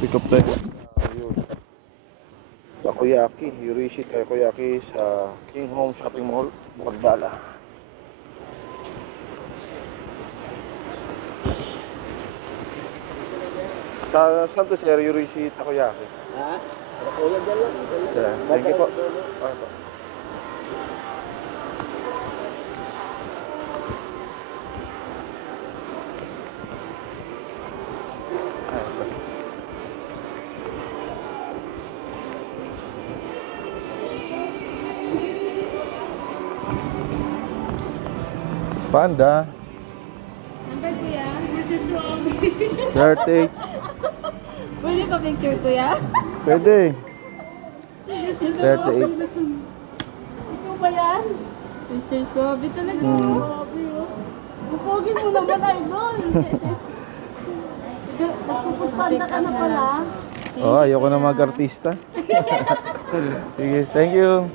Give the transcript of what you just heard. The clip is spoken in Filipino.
Pick up tayo. Ayun. Takoyaki, Yurishi Takoyaki sa King Home Shopping Mall, Bukaldala. Saan to sir, Yurishi Takoyaki? Ha? Kuya, dyan lang. Yeah, thank you po. Okay po. Panda, Number kuya, this is wrong. 38. Pwede pa picture kuya? Pwede. 38. Ikaw ba yan? Mr. Swabe talaga. Swabe oh. Bupogin mo naman idol. Nagpuputpanda ka na pala. Oh, ayoko na mag-artista. Sige, thank you.